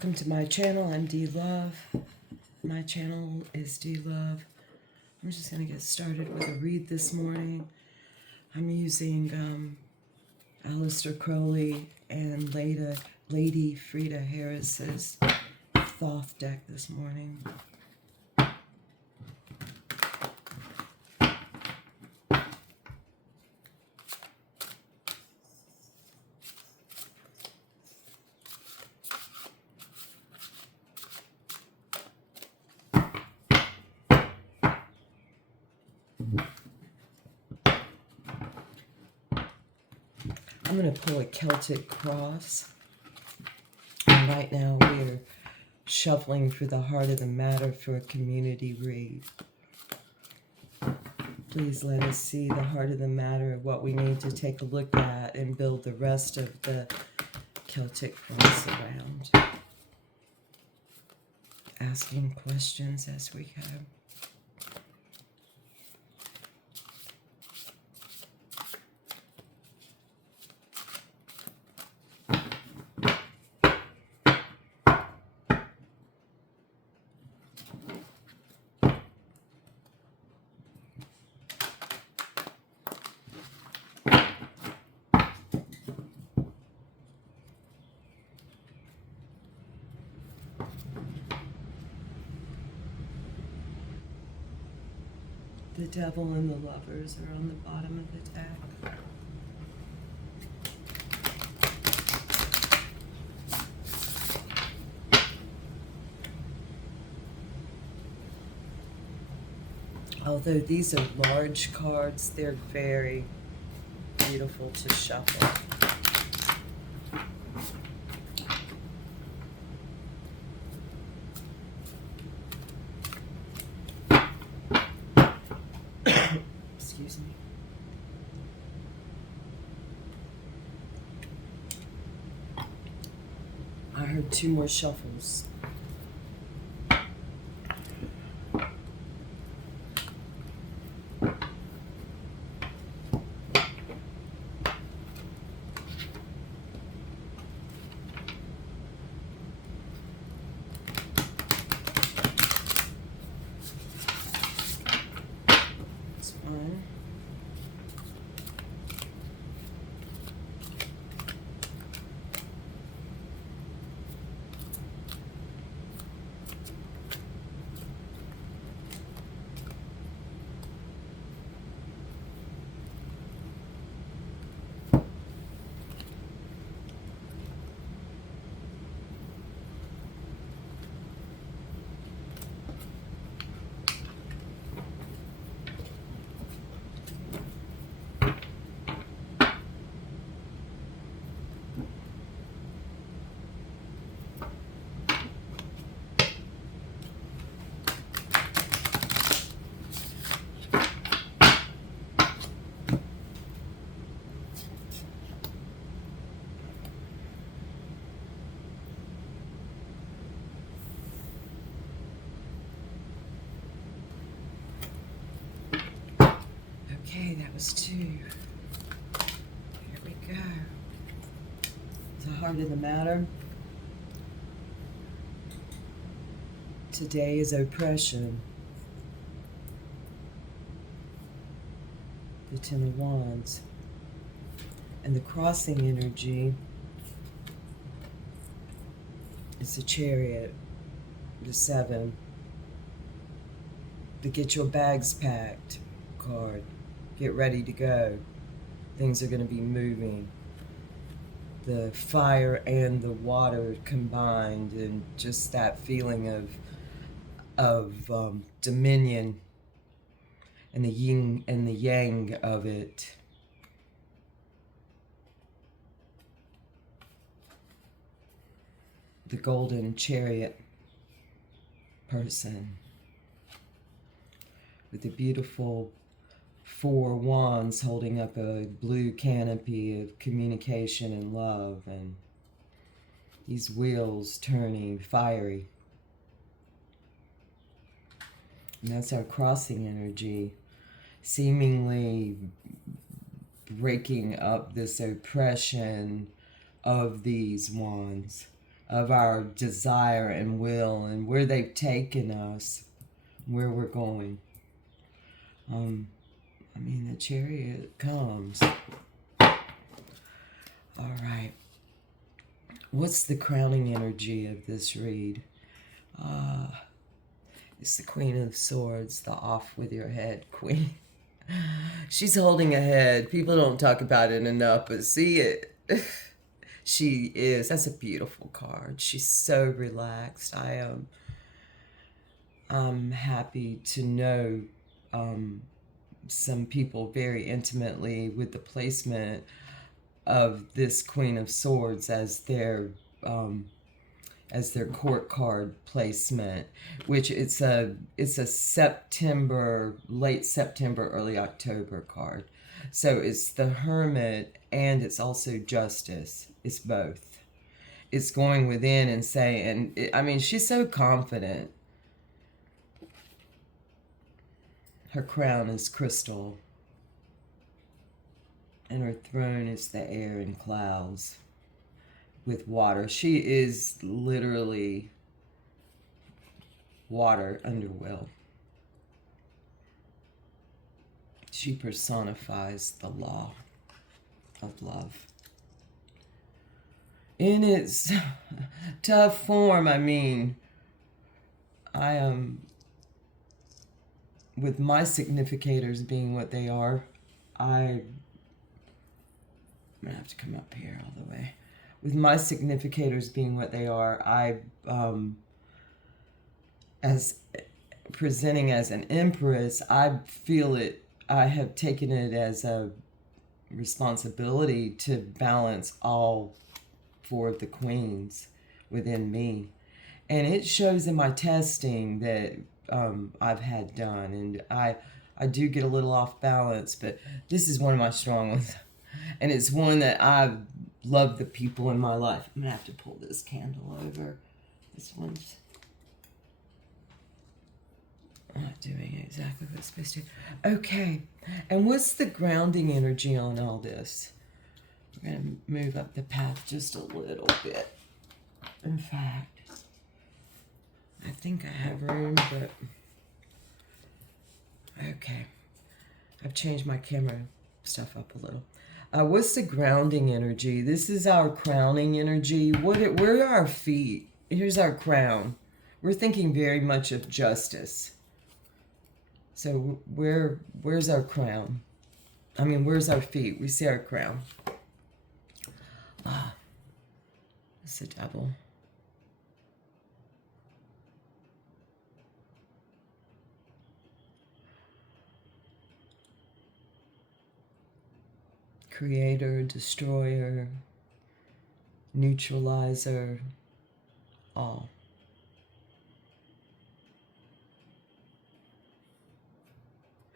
Welcome to my channel. I'm D Love. My channel is D Love. I'm just going to get started with a read this morning. I'm using Aleister Crowley and Lady Frida Harris's Thoth deck this morning. I'm going to pull a Celtic cross. And right now we're shuffling for the heart of the matter for a community read. Please let us see the heart of the matter, what we need to take a look at and build the rest of the Celtic cross around. Asking questions as we go. The devil and the lovers are on the bottom of the deck. Although these are large cards, they're very beautiful to shuffle. Excuse me. I heard two more shuffles. That's fine. Okay, that was two. Here we go. The heart of the matter. Today is oppression. The Ten of Wands. And the crossing energy is the Chariot, the Seven. The Get Your Bags Packed card. Get ready to go. Things are going to be moving. The fire and the water combined, and just that feeling of dominion and the yin and the yang of it. The golden chariot person with the beautiful four wands holding up a blue canopy of communication and love, and these wheels turning fiery. And that's our crossing energy, seemingly breaking up this oppression of these wands, of our desire and will and where they've taken us, where we're going. The chariot comes. All right. What's the crowning energy of this read? It's the Queen of Swords, the off with your head queen. She's holding a head. People don't talk about it enough, but see it. She is. That's a beautiful card. She's so relaxed. I'm happy to know some people very intimately with the placement of this Queen of Swords as their court card placement, which it's a September, late September, early October card. So it's the Hermit and it's also Justice. It's both. It's going within and saying, she's so confident. Her crown is crystal, and her throne is the air and clouds with water. She is literally water underwill. She personifies the law of love. In its tough form, I am, with my significators being what they are, I'm going to have to come up here all the way. With my significators being what they are, as presenting as an empress, I feel it, I have taken it as a responsibility to balance all four of the queens within me. And it shows in my testing that I've had done. And I do get a little off balance, but this is one of my strong ones. And it's one that I love the people in my life. I'm going to have to pull this candle over. This one's not doing exactly what it's supposed to. Okay. And what's the grounding energy on all this? We're going to move up the path just a little bit. In fact, I think I have room, but okay. I've changed my camera stuff up a little. What's the grounding energy? This is our crowning energy. Where are our feet? Here's our crown. We're thinking very much of justice. So where's our crown? Where's our feet? We see our crown. It's the devil. Creator, destroyer, neutralizer, all.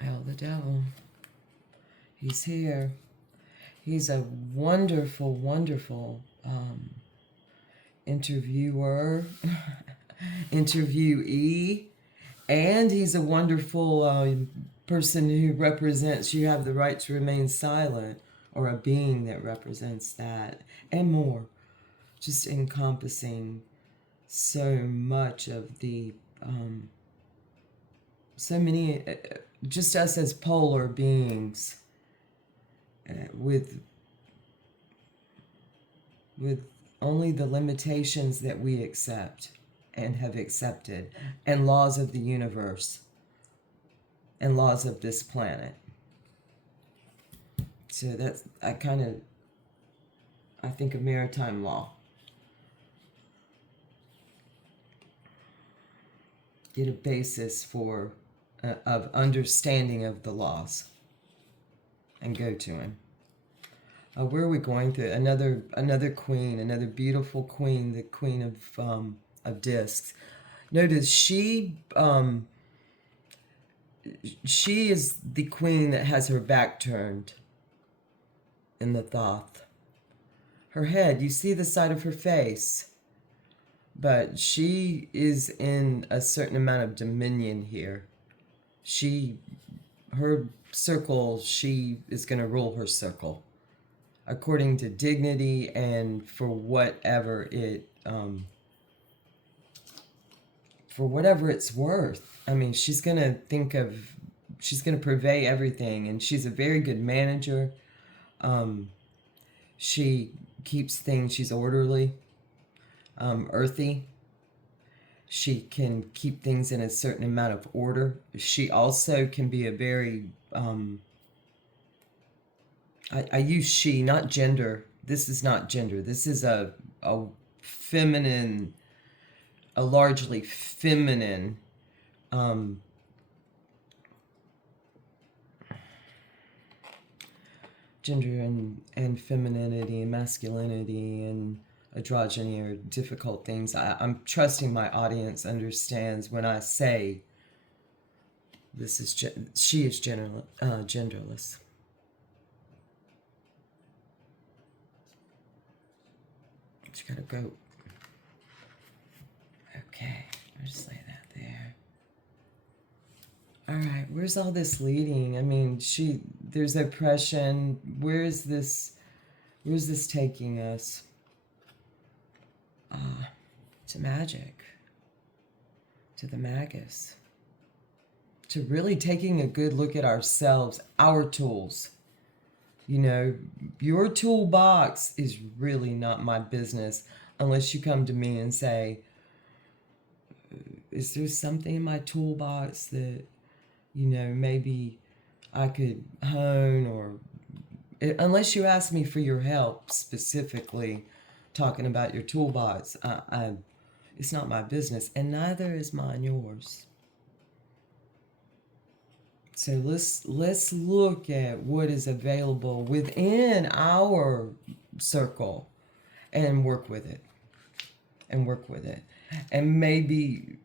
Hell, the devil. He's here. He's a wonderful, wonderful interviewer, interviewee, and he's a wonderful person who represents, you have the right to remain silent, or a being that represents that, and more. Just encompassing so much of the, so many, just us as polar beings, with only the limitations that we accept and have accepted, and laws of the universe, and laws of this planet. So that's, I think of maritime law. Get a basis for, of understanding of the laws. And go to him. Where are we going through? Another queen, another beautiful queen, the queen of discs. Notice she is the queen that has her back turned in the Thoth. Her head, you see the side of her face, but she is in a certain amount of dominion here. Her circle, she is going to rule her circle according to dignity and for whatever it for whatever it's worth. I mean, she's going to purvey everything, and she's a very good manager. She keeps things, she's orderly, earthy. She can keep things in a certain amount of order. She also can be a very, I use she, not gender. This is not gender. This is a feminine, a largely feminine, gender and femininity and masculinity and androgyny are difficult things. I'm trusting my audience understands when I say this is she is genderless. She got a goat. Okay, I'll just lay that there. All right, where's all this leading? I mean, there's oppression. Where's this taking us? To magic, to the magus, to really taking a good look at ourselves, our tools. You know, your toolbox is really not my business unless you come to me and say, is there something in my toolbox that, you know, maybe I could hone, or unless you ask me for your help specifically talking about your toolbox, it's not my business, and neither is mine yours. So let's look at what is available within our circle and work with it. And maybe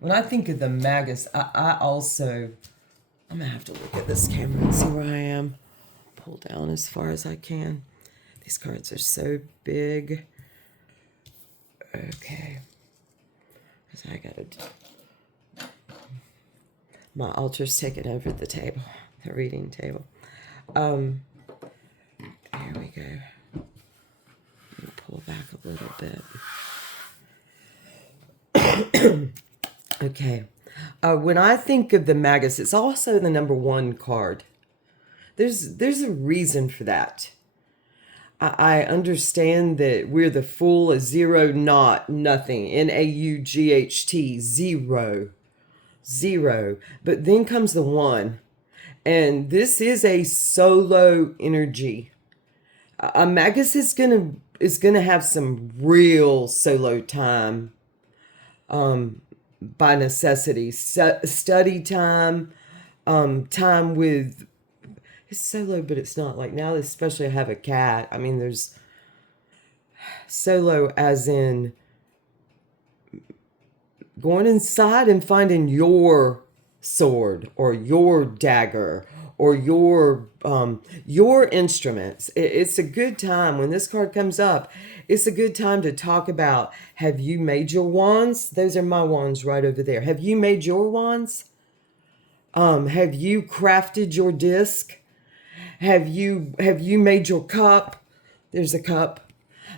when I think of the magus, I'm gonna have to look at this camera and see where I am. Pull down as far as I can. These cards are so big. Okay. So I gotta my altar's taking over the table, the reading table. Here we go. Let me pull back a little bit. Okay. When I think of the magus, it's also the number 1 card. There's a reason for that. I understand that we're the fool, a zero, not nothing. Naught, zero. But then comes the 1. And this is a solo energy. A magus is gonna have some real solo time. By necessity. Study time. Time with, it's solo, but it's not. Like now, especially I have a cat. I mean, there's solo as in going inside and finding your sword or your dagger or your instruments. It's a good time when this card comes up. It's a good time to talk about, have you made your wands? Those are my wands right over there. Have you made your wands? Have you crafted your disc? Have you made your cup? There's a cup.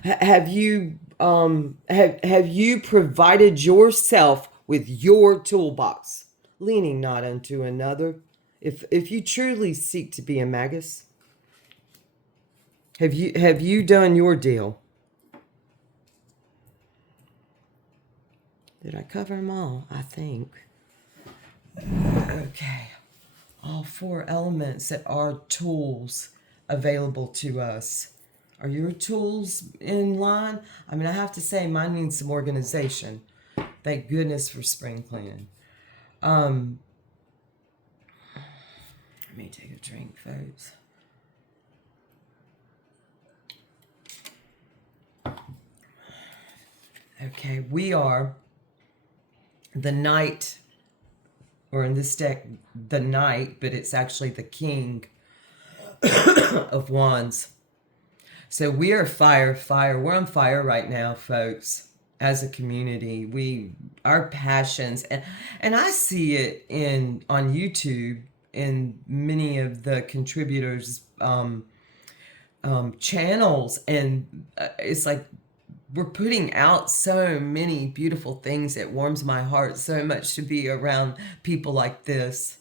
Have you provided yourself with your toolbox, leaning not unto another? If you truly seek to be a magus, have you done your deal? Did I cover them all? I think. Okay. All 4 elements that are tools available to us. Are your tools in line? I mean, I have to say mine needs some organization. Thank goodness for spring cleaning. Let me take a drink, folks. Okay, we are the knight, or in this deck, the knight, but it's actually the king of wands. So we are fire. We're on fire right now, folks. As a community, our passions, and I see it on YouTube in many of the contributors' channels, and it's like we're putting out so many beautiful things. It warms my heart so much to be around people like this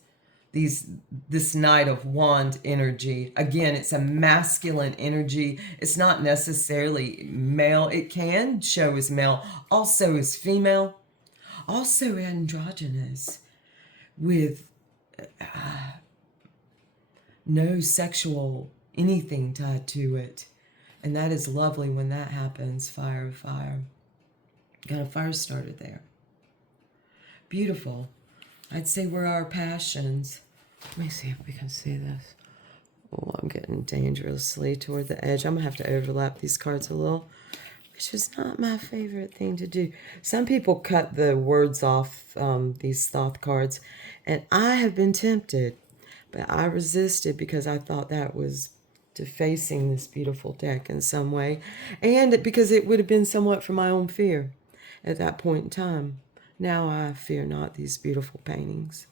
Knight of Wand energy. Again, it's a masculine energy. It's not necessarily male. It can show as male, also as female, also androgynous, with no sexual anything tied to it. And that is lovely when that happens. Fire of fire. Got a fire started there. Beautiful. I'd say we're our passions. Let me see if we can see this. Oh, I'm getting dangerously toward the edge. I'm going to have to overlap these cards a little, which is not my favorite thing to do. Some people cut the words off these Thoth cards, and I have been tempted, but I resisted because I thought that was defacing this beautiful deck in some way, and because it would have been somewhat for my own fear at that point in time. Now I fear not these beautiful paintings.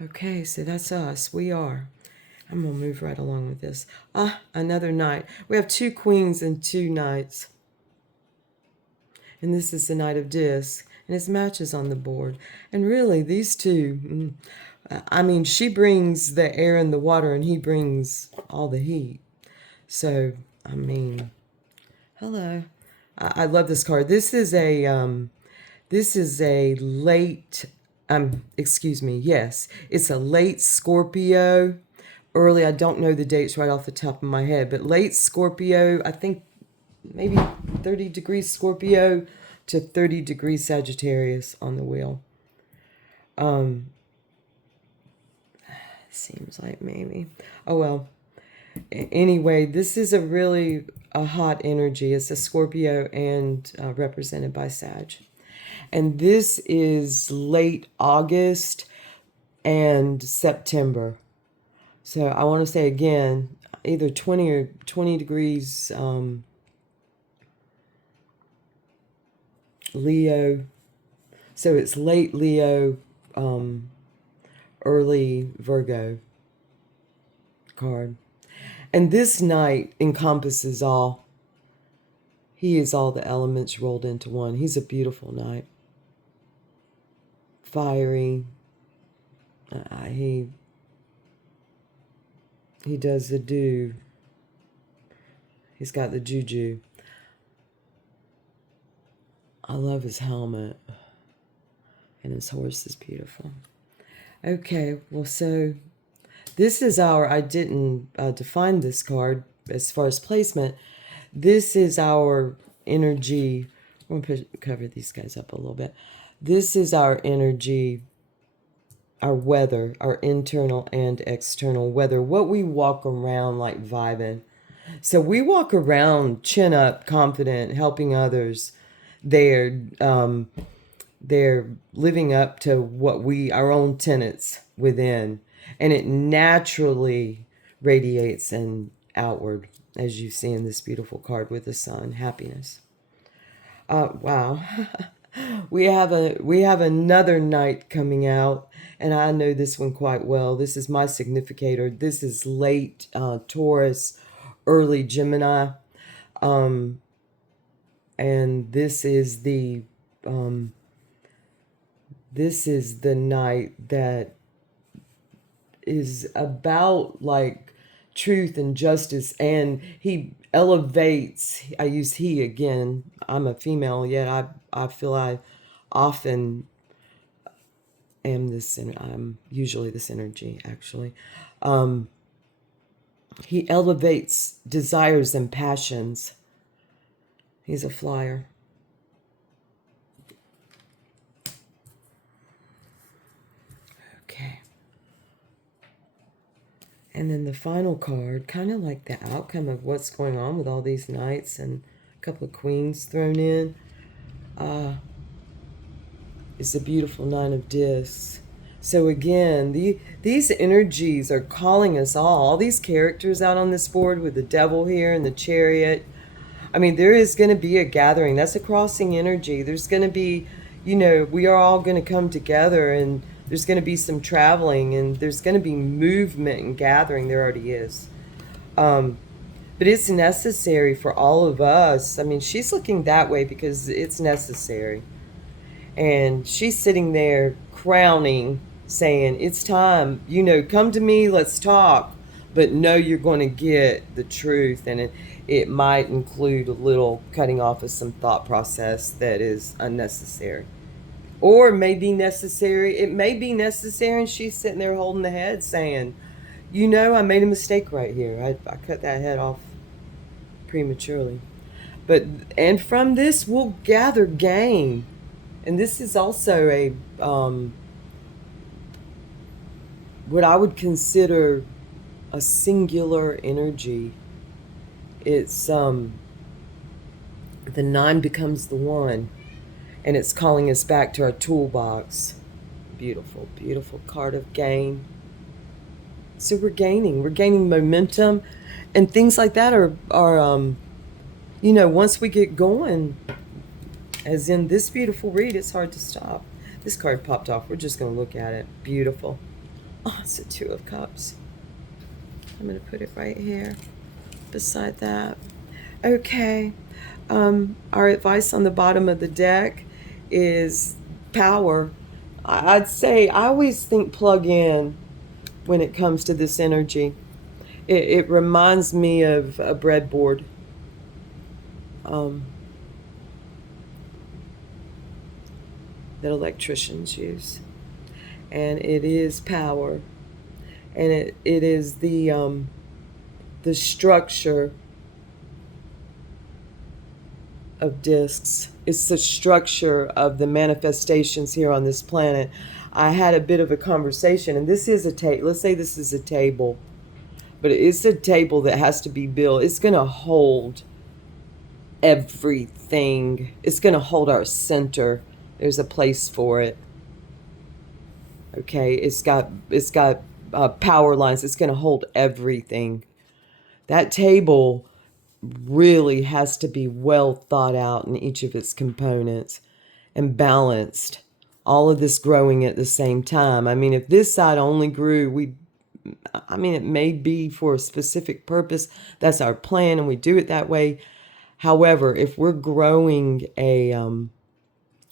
Okay, so that's us. We are. I'm going to move right along with this. Another knight. We have 2 queens and 2 knights. And this is the Knight of Disc. And his matches on the board. And really, these two, I mean, she brings the air and the water, and he brings all the heat. So, I mean, hello. I love this card. This is a late, excuse me, yes, it's a late Scorpio, early, I don't know the dates right off the top of my head, but late Scorpio, I think maybe 30 degrees Scorpio to 30 degrees Sagittarius on the wheel. Seems like maybe. Oh, well. Anyway, this is a hot energy. It's a Scorpio and represented by Sag. And this is late August and September. So I want to say again, either 20 or 20 degrees Leo. So it's late Leo, early Virgo card. And this knight encompasses all. He is all the elements rolled into one. He's a beautiful knight. Fiery. He does the do. He's got the juju. I love his helmet. And his horse is beautiful. Okay, well, so this is I didn't define this card as far as placement. This is our energy. I'm going to cover these guys up a little bit. This is our energy, our weather, our internal and external weather, what we walk around like vibing. So we walk around chin up, confident, helping others. They're living up to what our own tenets within. And it naturally radiates and outward, as you see in this beautiful card with the sun, happiness. Wow. We have another knight coming out, and I know this one quite well. This is my significator. This is late Taurus, early Gemini. And this is the night that is about like truth and justice, and he elevates. I use he again. I'm a female, yet I feel I often am this. I'm usually this energy, actually. He elevates desires and passions. He's a flyer. Okay. And then the final card, kind of like the outcome of what's going on with all these knights and a couple of queens thrown in, is the beautiful Nine of Discs. So again, these energies are calling us all these characters out on this board with the devil here and the chariot. I mean, there is going to be a gathering. That's a crossing energy. There's going to be, we are all going to come together, and there's going to be some traveling, and there's going to be movement and gathering. There already is. But it's necessary for all of us. I mean, she's looking that way because it's necessary. And she's sitting there crowning, saying, it's time, come to me, let's talk. But no, you're going to get the truth. And it might include a little cutting off of some thought process that is unnecessary. Or it may be necessary. It may be necessary, and she's sitting there holding the head saying, I made a mistake right here. I cut that head off prematurely. And from this, we'll gather gain. And this is also a what I would consider a singular energy. It's the 9 becomes the 1, and it's calling us back to our toolbox. Beautiful, beautiful card of gain. So we're gaining momentum, and things like that are once we get going, as in this beautiful read, it's hard to stop. This card popped off. We're just going to look at it. Beautiful. Oh, it's a 2 of Cups. I'm going to put it right here beside that. Okay. Our advice on the bottom of the deck is power. I'd say I always think plug in when it comes to this energy. It reminds me of a breadboard. That electricians use. And it is power. And it is the structure of discs. It's the structure of the manifestations here on this planet. I had a bit of a conversation, and this is a table. Let's say this is a table, but it's a table that has to be built. It's going to hold everything. It's going to hold our center. There's a place for it. Okay, it's got power lines. It's going to hold everything. That table really has to be well thought out in each of its components and balanced. All of this growing at the same time. I mean, if this side only grew, it may be for a specific purpose. That's our plan, and we do it that way. However, if we're growing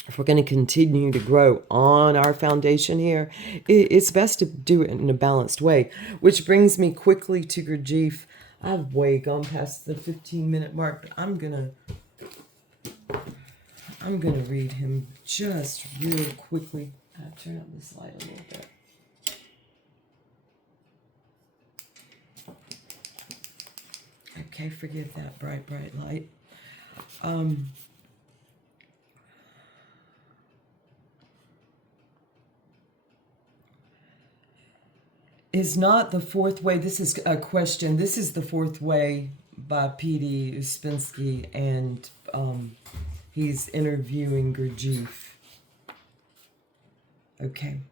if we're going to continue to grow on our foundation here, it's best to do it in a balanced way. Which brings me quickly to Gurdjieff. I've way gone past the 15-minute mark, but I'm gonna read him just real quickly. I'll turn up this light a little bit. Okay, forgive that bright light. Is not the fourth way, this is a question, this is the fourth way by P.D. Ouspensky, and he's interviewing Gurdjieff. Okay.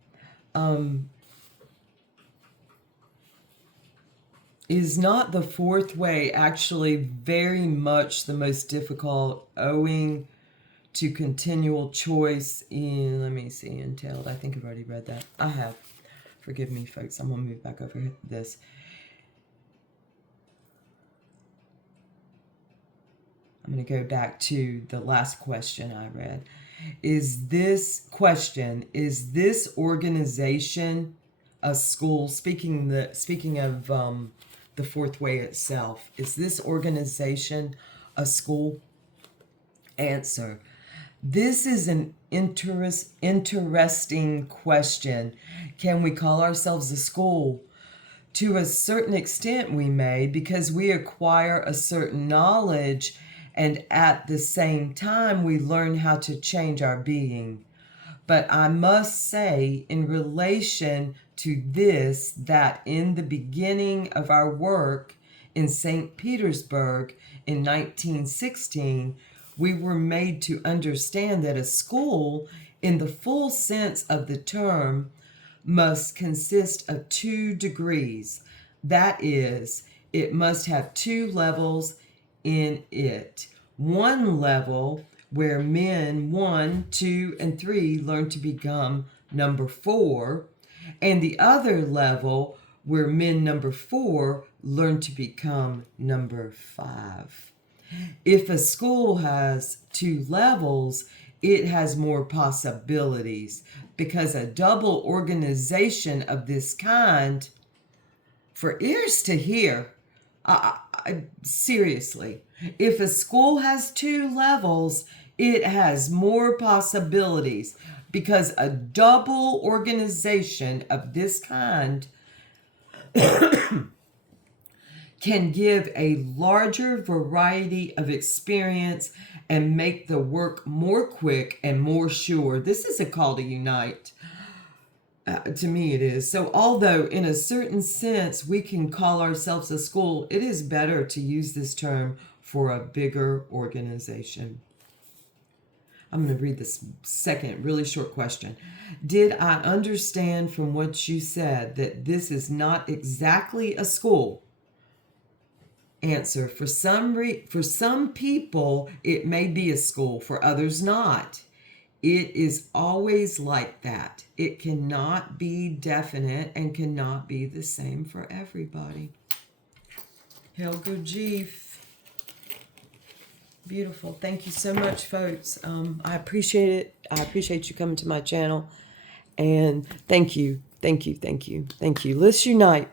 Is not the fourth way actually very much the most difficult, owing to continual choice in, let me see, entailed. I think I've already read that. I have. Forgive me, folks. I'm going to move back over this. I'm going to go back to the last question I read. Is this organization a school? Speaking of the fourth way itself, is this organization a school? Answer. This is an interesting question. Can we call ourselves a school? To a certain extent we may, because we acquire a certain knowledge, and at the same time we learn how to change our being. But I must say, in relation to this, that in the beginning of our work in St. Petersburg in 1916, we were made to understand that a school, in the full sense of the term, must consist of 2 degrees. That is, it must have 2 levels in it. One level where men 1, 2, and 3 learn to become number 4, and the other level where men number 4 learn to become number 5. If a school has 2 levels, it has more possibilities, because a double organization of this kind, for ears to hear, seriously, if a school has 2 levels, it has more possibilities, because a double organization of this kind can give a larger variety of experience and make the work more quick and more sure. This is a call to unite. To me, it is. So although in a certain sense we can call ourselves a school, it is better to use this term for a bigger organization. I'm going to read this second really short question. Did I understand from what you said that this is not exactly a school? Answer: for some people it may be a school, for others not. It is always like that. It cannot be definite and cannot be the same for everybody. Hail Gurdjieff. Beautiful. Thank you so much, folks. I appreciate it. I appreciate you coming to my channel. And thank you. Thank you. Thank you. Thank you. Let's unite.